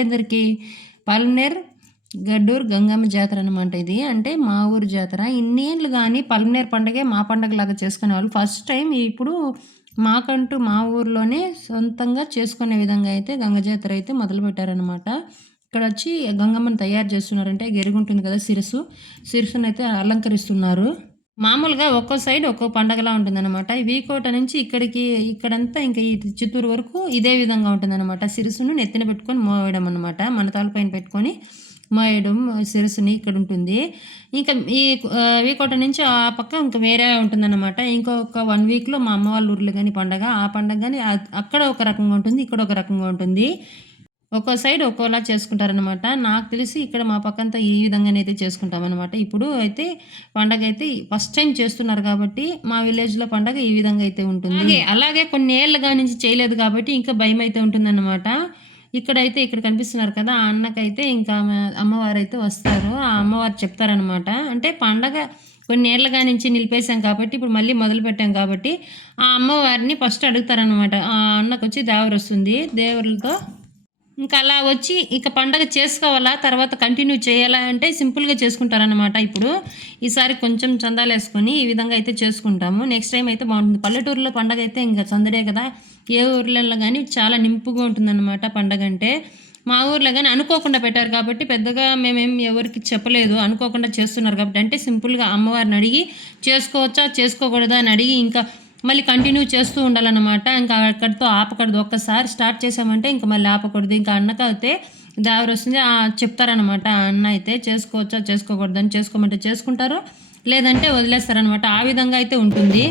ఊళ్ళందరికీ పల్మనేర్ గడ్డూరు గంగమ్మ జాతర అనమాట ఇది. అంటే మా ఊరు జాతర. ఇన్నేళ్ళు కానీ పల్మనేర్ పండగే మా పండగలాగా చేసుకునేవాళ్ళు. ఫస్ట్ టైం ఇప్పుడు మాకంటూ మా ఊర్లోనే సొంతంగా చేసుకునే విధంగా అయితే గంగ జాతర అయితే మొదలుపెట్టారనమాట. ఇక్కడ వచ్చి గంగమ్మని తయారు చేస్తున్నారంటే గెరుగుంటుంది కదా సిరసునైతే అలంకరిస్తున్నారు. మామూలుగా ఒక్కో సైడ్ ఒక్కో పండగలా ఉంటుందన్నమాట. వీకోట నుంచి ఇక్కడంతా ఇంకా ఈ చిత్తూరు వరకు ఇదే విధంగా ఉంటుందన్నమాట. సిరసును నెత్తిన పెట్టుకొని మోయడం అనమాట. మన తలపైన పెట్టుకొని మోయడం సిరసుని ఇక్కడ ఉంటుంది. ఇంకా ఈ వీకోట నుంచి ఆ పక్క ఇంకా వేరే ఉంటుందన్నమాట. ఇంకొక 1 వీక్లో మా అమ్మ వాళ్ళ ఊర్లో కానీ పండగ, ఆ పండగ కానీ అక్కడ ఒక రకంగా ఉంటుంది, ఇక్కడ ఒక రకంగా ఉంటుంది. ఒక్కో సైడ్ ఒక్కోలా చేసుకుంటారనమాట. నాకు తెలిసి ఇక్కడ మా పక్కంతా ఈ విధంగానైతే చేసుకుంటామన్నమాట. ఇప్పుడు అయితే పండగ అయితే ఫస్ట్ టైం చేస్తున్నారు కాబట్టి మా విలేజ్లో పండగ ఈ విధంగా అయితే ఉంటుంది. అలాగే కొన్ని ఏళ్ళగా నుంచి చేయలేదు కాబట్టి ఇంకా భయం అయితే ఉంటుందన్నమాట. ఇక్కడ కనిపిస్తున్నారు కదా, ఆ అన్నకైతే ఇంకా అమ్మవారు అయితే వస్తారు. ఆ అమ్మవారు చెప్తారనమాట. అంటే పండగ కొన్ని ఏళ్ళగా నుంచి నిలిపేశాం కాబట్టి ఇప్పుడు మళ్ళీ మొదలు పెట్టాం కాబట్టి ఆ అమ్మవారిని ఫస్ట్ అడుగుతారనమాట. ఆ అన్నకు వచ్చి దేవరు వస్తుంది. దేవుళ్ళతో ఇంకా అలా వచ్చి ఇక పండగ చేసుకోవాలా, తర్వాత కంటిన్యూ చేయాలా అంటే సింపుల్గా చేసుకుంటారనమాట. ఇప్పుడు ఈసారి కొంచెం చందాలు వేసుకొని ఈ విధంగా అయితే చేసుకుంటాము. నెక్స్ట్ టైం అయితే బాగుంటుంది. పల్లెటూరులో పండగ అయితే ఇంకా సందడే కదా. ఏ ఊర్లలో కానీ చాలా నింపుగా ఉంటుందన్నమాట పండగ అంటే. మా ఊర్లో కానీ అనుకోకుండా పెట్టారు కాబట్టి పెద్దగా మేమేం ఎవరికి చెప్పలేదు. అనుకోకుండా చేస్తున్నారు కాబట్టి అంటే సింపుల్గా అమ్మవారిని అడిగి చేసుకోవచ్చా చేసుకోకూడదా అని అడిగి ఇంకా మళ్ళీ కంటిన్యూ చేస్తూ ఉండాలన్నమాట. ఇంకా అక్కడితో ఆపకూడదు. ఒక్కసారి స్టార్ట్ చేసామంటే ఇంకా మళ్ళీ ఆపకూడదు. ఇంకా అన్నకైతే దావరి వస్తుంది చెప్తారనమాట. అన్న అయితే చేసుకోవచ్చా చేసుకోకూడదని, చేసుకోమంటే చేసుకుంటారు, లేదంటే వదిలేస్తారనమాట. ఆ విధంగా అయితే ఉంటుంది.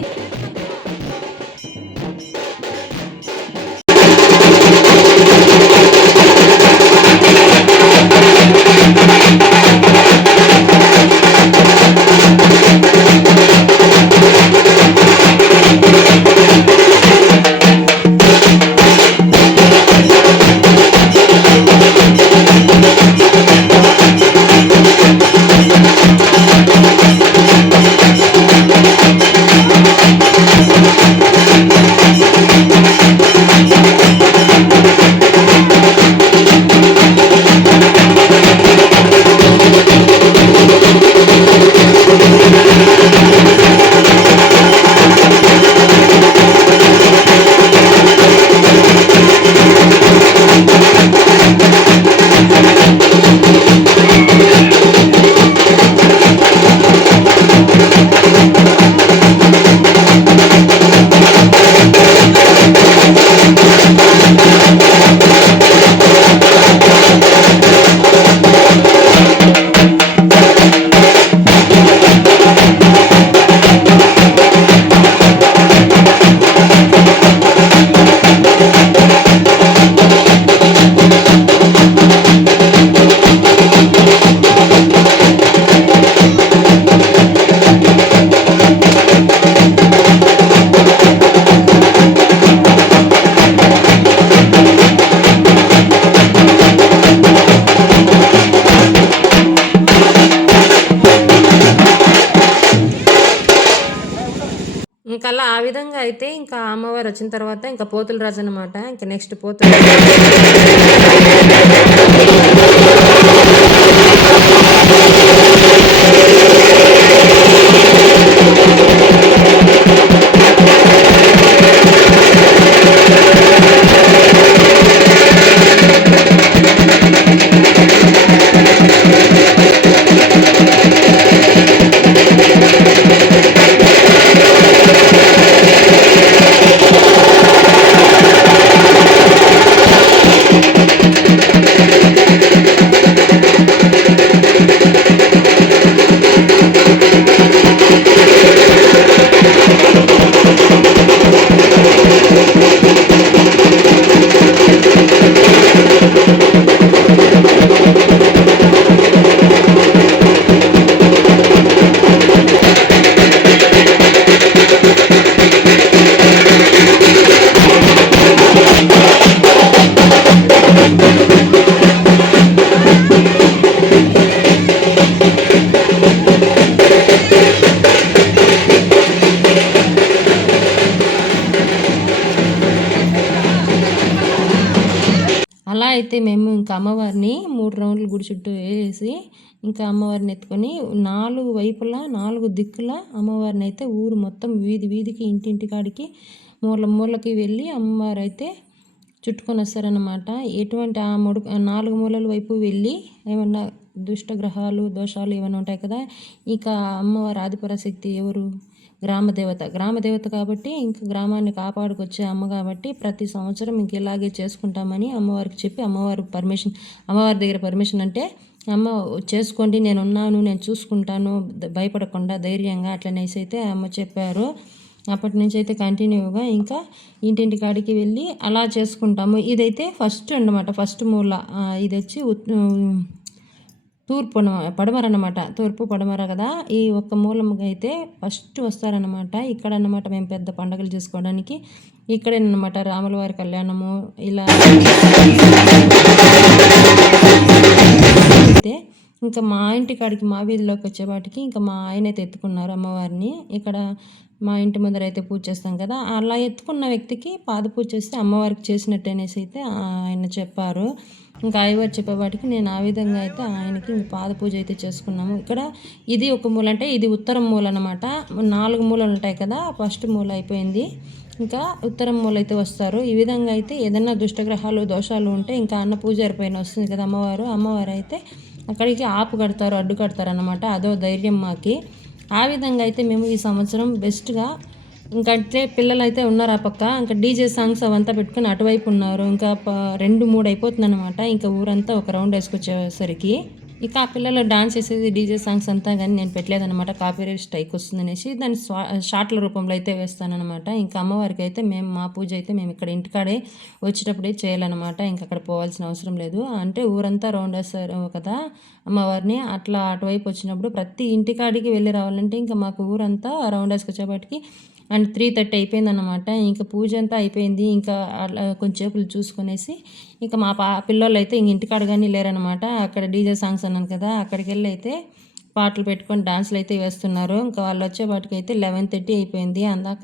ఇంకా అలా ఆ విధంగా అయితే ఇంకా అమ్మవారు వచ్చిన తర్వాత ఇంకా పోతుల రాజు అనమాట. ఇంకా నెక్స్ట్ పోతుల అలా అయితే మేము ఇంకా అమ్మవారిని 3 రౌండ్లు గుడి చుట్టూ వేసి ఇంకా అమ్మవారిని ఎత్తుకొని 4 వైపులా 4 దిక్కుల అమ్మవారిని అయితే ఊరు మొత్తం వీధి వీధికి ఇంటింటి కాడికి మూల మూలకి వెళ్ళి అమ్మవారైతే చుట్టుకొని వస్తారనమాట. ఎటువంటి ఆ 4 మూలల వైపు వెళ్ళి ఏమన్నా దుష్టగ్రహాలు దోషాలు ఏమైనా ఉంటాయి కదా, ఇక అమ్మవారి ఆదిపరాశక్తి ఎవరు, గ్రామదేవత కాబట్టి ఇంక గ్రామాన్ని కాపాడుకొచ్చే అమ్మ కాబట్టి ప్రతి సంవత్సరం ఇంక ఇలాగే చేసుకుంటామని అమ్మవారికి చెప్పి అమ్మవారి దగ్గర పర్మిషన్ అంటే అమ్మ చేసుకోండి, నేనున్నాను, నేను చూసుకుంటాను, భయపడకుండా ధైర్యంగా అట్లనేసి అయితే అమ్మ చెప్పారు. అప్పటి నుంచి అయితే కంటిన్యూగా ఇంకా ఇంటింటి కాడికి వెళ్ళి అలా చేసుకుంటాము. ఇదైతే ఫస్ట్ అన్నమాట, ఫస్ట్ మూల. ఇది వచ్చి తూర్పు పడమర అన్నమాట, తూర్పు పడమర కదా. ఈ ఒక్క మూలంగా అయితే ఫస్ట్ వస్తారనమాట. ఇక్కడ అన్నమాట మేము పెద్ద పండుగలు చేసుకోవడానికి ఇక్కడేనమాట రాముల వారి కళ్యాణము ఇలా అయితే ఇంకా మా ఇంటి కాడికి మా వీధిలోకి వచ్చేవాటికి ఇంకా మా ఆయన అయితే ఎత్తుకున్నారు అమ్మవారిని. ఇక్కడ మా ఇంటి ముందర అయితే పూజ చేస్తాం కదా, అలా ఎత్తుకున్న వ్యక్తికి పాద పూజ చేస్తే అమ్మవారికి చేసినట్టు అనేసి అయితే ఆయన చెప్పారు. ఇంకా అయ్యవారు చెప్పేవాటికి నేను ఆ విధంగా అయితే ఆయనకి పాద పూజ అయితే చేసుకున్నాము. ఇక్కడ ఇది ఒక మూల, అంటే ఇది ఉత్తరం మూల అనమాట. 4 మూలలు ఉంటాయి కదా, ఫస్ట్ మూల అయిపోయింది, ఇంకా ఉత్తరం మూల అయితే వస్తారు. ఈ విధంగా అయితే ఏదైనా దుష్టగ్రహాలు దోషాలు ఉంటే ఇంకా అన్న పూజారి పైన వస్తుంది కదా అమ్మవారు అయితే అక్కడికి ఆపు కడతారు, అడ్డు కడతారు అన్నమాట. అదో ధైర్యం మాకి. ఆ విధంగా అయితే మేము ఈ సంవత్సరం బెస్ట్గా ఇంకంటే పిల్లలు అయితే ఉన్నారు ఆ పక్క, ఇంకా డీజే సాంగ్స్ అవంతా పెట్టుకుని అటువైపు ఉన్నారు. ఇంకా 2-3 అయిపోతుంది అనమాట. ఇంకా ఊరంతా ఒక రౌండ్ వేసుకొచ్చేసరికి ఇక ఆ పిల్లలు డాన్స్ చేసేది డీజే సాంగ్స్ అంతా కానీ నేను పెట్టలేదనమాట, కాపీరైట్ స్ట్రైక్ వస్తుంది అనేసి దాన్ని షార్ట్ల రూపంలో అయితే వేస్తానమాట. ఇంకా అమ్మవారికి అయితే మా పూజ అయితే మేము ఇక్కడ ఇంటికాడే వచ్చేటప్పుడే చేయాలన్నమాట. ఇంకా అక్కడ పోవాల్సిన అవసరం లేదు. అంటే ఊరంతా రౌండ్ వేస్తారు కదా అమ్మవారిని, అట్లా అటువైపు వచ్చినప్పుడు ప్రతి ఇంటికాడికి వెళ్ళి రావాలంటే ఇంకా మాకు ఊరంతా రౌండ్ వేసుకొచ్చేపాటికి అండ్ 3:30 అయిపోయిందన్నమాట. ఇంకా పూజ అంతా అయిపోయింది. ఇంకా అట్లా కొంచెంసేపు చూసుకునేసి ఇంకా మా పిల్లోళ్ళు అయితే ఇంక ఇంటికాడ కానీ లేరనమాట. అక్కడ డీజే సాంగ్స్ అన్నాను కదా, అక్కడికి వెళ్ళి అయితే పాటలు పెట్టుకొని డాన్సులు అయితే వేస్తున్నారు. ఇంకా వాళ్ళు వచ్చేపాటికి అయితే 11:30 అయిపోయింది. అందాక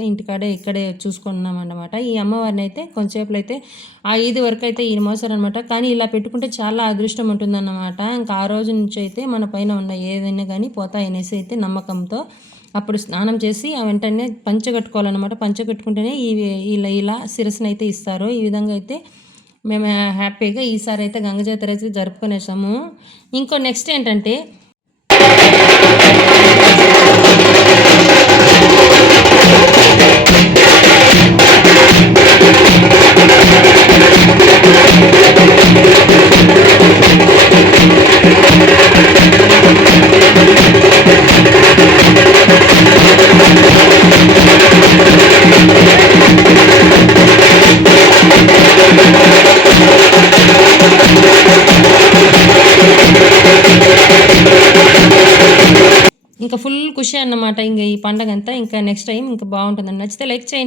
ఇక్కడే చూసుకున్నాం అన్నమాట. ఈ అమ్మవారిని అయితే కొంచెంసేపులో అయితే ఆ 5 వరకు అయితే ఈయన మోసారనమాట. కానీ ఇలా పెట్టుకుంటే చాలా అదృష్టం ఉంటుందన్నమాట. ఇంకా ఆ రోజు నుంచి అయితే మన పైన ఉన్న ఏదైనా కానీ పోతాయనేసి అయితే నమ్మకంతో అప్పుడు స్నానం చేసి ఆ వెంటనే పంచె కట్టుకోవాలన్నమాట. పంచె కట్టుకుంటేనే ఇలా శిరస్సును అయితే ఇస్తారు. ఈ విధంగా అయితే మేము హ్యాపీగా ఈసారి అయితే గంగ జాతర అయితే జరుపుకునేసాము. ఇంకో నెక్స్ట్ ఏంటంటే ఇంకా ఫుల్ ఖుషి అన్నమాట. ఇంకా ఈ పండగ అంతా ఇంకా నెక్స్ట్ టైం ఇంకా బాగుంటుందని. నచ్చితే లైక్ చేయండి.